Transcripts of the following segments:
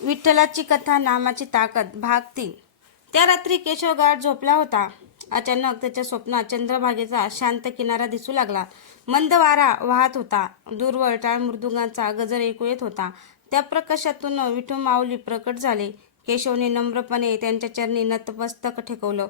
विठ्ठलाची कथा नामाची ताकद भाग 3। त्या रात्री केशव गाढ झोपला होता। अचानक त्याच्या स्वप्नात चंद्रभागेचा शांत किनारा दिसू लागला। मंद वारा वाहत होता। दूरवर टाळ मृदुंगाचा गजर ऐकू येत होता। त्या प्रकाशातून विठू माऊली प्रकट झाले। केशवने नम्रपणे त्यांच्या चरणी नतमस्तक ठेवलं।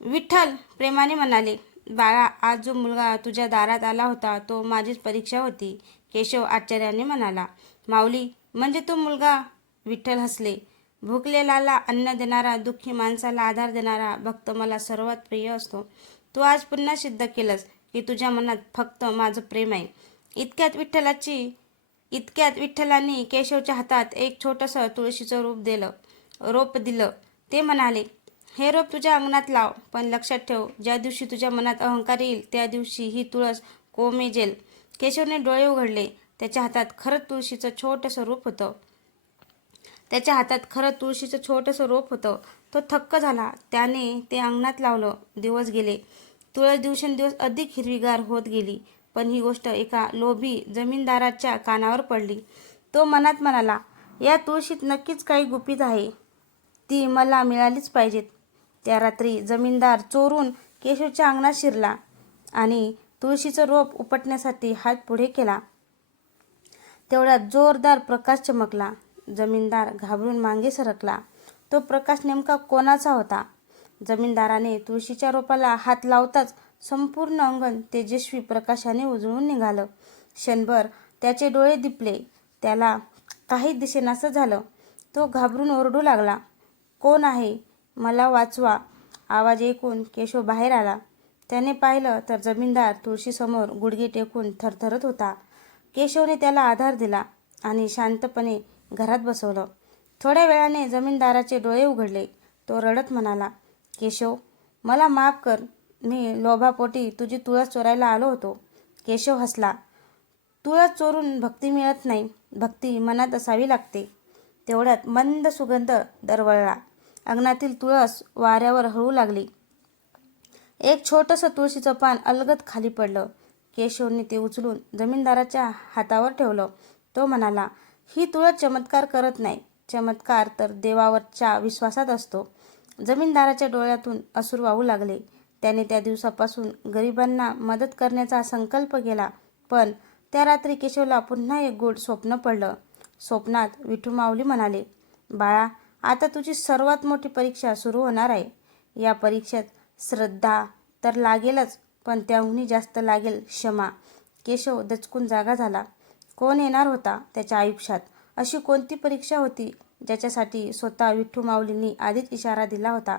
विठ्ठल प्रेमाने म्हणाले, बाळा, आज जो मुलगा तुझ्या दारात आला होता तो माझीच परीक्षा होती। केशव आश्चर्याने म्हणाला, माऊली, म्हणजे तो मुलगा? विठ्ठल हसले, भुकलेल्याला अन्न देणारा, दुःखी माणसाला आधार देणारा भक्त मला सर्वात प्रिय असतो। तू आज पुन्हा सिद्ध केलंस की तुझ्या मनात फक्त माझं प्रेम आहे। इतक्यात विठ्ठलांनी केशवच्या हातात एक छोटंसं तुळशीचं रोप दिलं। ते म्हणाले, हे रोप तुझ्या अंगणात लाव, पण लक्षात ठेव, ज्या दिवशी तुझ्या मनात अहंकार येईल त्या दिवशी ही तुळस कोमेजेल। केशवने डोळे उघडले। त्याच्या हातात खरंच तुळशीचं छोटंसं रोप होतं। तो थक्क झाला। त्याने ते अंगणात लावलं। दिवस गेले। तुळस दिवसेंदिवस अधिक हिरवीगार होत गेली। पण ही गोष्ट एका लोभी जमीनदाराच्या कानावर पडली। तो मनात म्हणाला, या तुळशीत नक्कीच काही गुपित आहे, ती मला मिळालीच पाहिजेत। त्या रात्री जमीनदार चोरून केशवच्या अंगणात शिरला आणि तुळशीचं रोप उपटण्यासाठी हात पुढे केला। तेवढ्यात जोरदार प्रकाश चमकला। जमीनदार घाबरून मागे सरकला। तो प्रकाश नेमका कोणाचा होता? जमीनदाराने तुळशीच्या रोपाला हात लावताच संपूर्ण अंगण तेजस्वी प्रकाशाने उजळून निघालं। क्षणभर त्याचे डोळे दिपले। त्याला काही दिसेनासं झालं। तो घाबरून ओरडू लागला, कोण आहे? मला वाचवा! आवाज ऐकून केशव बाहेर आला। त्याने पाहिलं तर जमीनदार तुळशीसमोर गुडघे टेकून थरथरत होता। केशवने त्याला आधार दिला आणि शांतपणे घरात बसवलं। थोड्या वेळाने जमीनदाराचे डोळे उघडले। तो रडत म्हणाला, केशव, मला माफ कर, मी लोभापोटी तुझी तुळस चोरायला आलो होतो। केशव हसला, तुळस चोरून भक्ती मिळत नाही, भक्ती मनात असावी लागते। तेवढ्यात मंद सुगंध दरवळला। अंगणातील तुळस वाऱ्यावर हळू लागली। एक छोटंसं तुळशीचं पान अलगद खाली पडलं। केशवने ते उचलून जमीनदाराच्या हातावर ठेवलं। तो म्हणाला, ही तुळस चमत्कार करत नाही, चमत्कार तर देवावरच्या विश्वासात असतो। जमीनदाराच्या डोळ्यातून अश्रू वाहू लागले। त्याने त्या दिवसापासून गरिबांना मदत करण्याचा संकल्प केला। पण त्या रात्री केशवला पुन्हा एक गूढ स्वप्न पडलं। स्वप्नात विठू माऊली म्हणाले, बाळा, आता तुझी सर्वात मोठी परीक्षा सुरू होणार आहे। या परीक्षेत श्रद्धा तर लागेलच, पण त्याहूनही जास्त लागेल क्षमा। केशव दचकून जागा झाला। कोण येणार होता त्याच्या आयुष्यात? अशी कोणती परीक्षा होती ज्याच्यासाठी स्वतः विठू माऊलींनी आधीच इशारा दिला होता?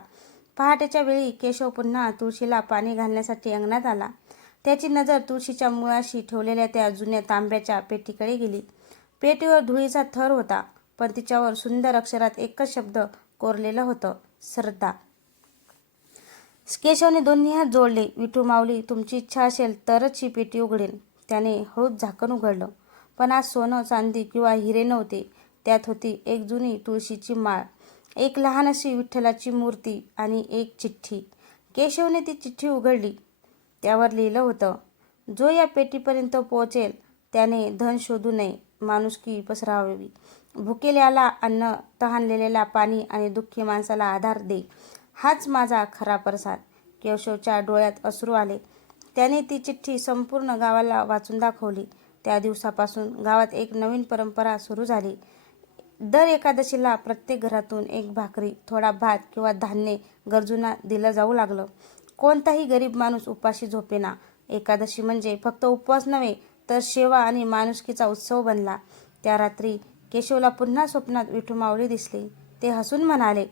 पहाटेच्या वेळी केशव पुन्हा तुळशीला पाणी घालण्यासाठी अंगणात आला। त्याची नजर तुळशीच्या मुळाशी ठेवलेल्या त्या जुन्या तांब्याच्या पेटीकडे गेली। पेटीवर धुळीचा थर होता, पण तिच्यावर सुंदर अक्षरात एकच शब्द कोरलेलं होतं, श्रद्धा। केशवने दोन्ही हात जोडले, विठू माऊली, तुमची इच्छा असेल तरच ही पेटी उघडेन। त्याने हळूच झाकण उघडलं। पण आज सोनं, चांदी किंवा हिरे नव्हते। त्यात होती एक जुनी तुळशीची माळ, एक लहान अशी विठ्ठलाची मूर्ती आणि एक चिठ्ठी। केशवने ती चिठ्ठी उघडली। त्यावर लिहिलं होतं, जो या पेटीपर्यंत पोहोचेल त्याने धन शोधू नये, माणुसकी पसरवावी, भुकेल्याला अन्न, तहानलेल्याला पाणी आणि दुःखी माणसाला आधार दे, हाच माझा खरा प्रसाद। केशवच्या डोळ्यात अश्रू आले। त्याने ती चिठ्ठी संपूर्ण गावाला वाचून दाखवली। त्या दिवसापासून गावात एक नवीन परंपरा सुरू झाली। दर एकादशीला प्रत्येक घरातून एक भाकरी, थोडा भात किंवा धान्य गरजूंना दिलं जाऊ लागलं। कोणताही गरीब माणूस उपाशी झोपेना। एकादशी म्हणजे फक्त उपवास नव्हे, तर सेवा आणि माणुसकीचा उत्सव बनला। त्या रात्री केशवला पुन्हा स्वप्नात विठू माऊली दिसले। ते हसून म्हणाले,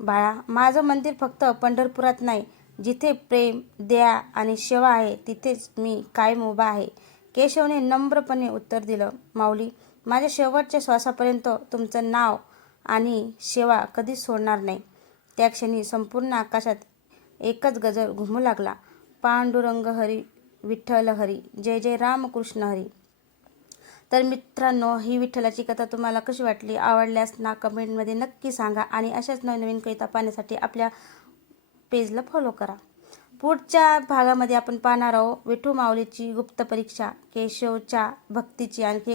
बाळा, माझं मंदिर फक्त पंढरपुरात नाही, जिथे प्रेम, दया आणि सेवा आहे तिथेच मी कायम उभा आहे। केशवने नम्रपणे उत्तर दिलं, माऊली, माझ्या शेवटच्या श्वासापर्यंत तुमचं नाव आणि सेवा कधीच सोडणार नाही। त्या क्षणी संपूर्ण आकाशात एकच गजर घुमू लागला, पांडुरंग हरी, विठ्ठल हरी, जय जय रामकृष्ण हरी। तर मित्रांनो, ही विठ्ठलाची कथा तुम्हाला कशी वाटली? आवडल्यास ना कमेंटमध्ये नक्की सांगा आणि अशाच नवीन कविता पाहण्यासाठी आपल्या पेजला फॉलो करा। पुढच्या भागामध्ये आपण पाहणार आहोत विठू माऊलीची गुप्त परीक्षा, केशवच्या भक्तीची आणखी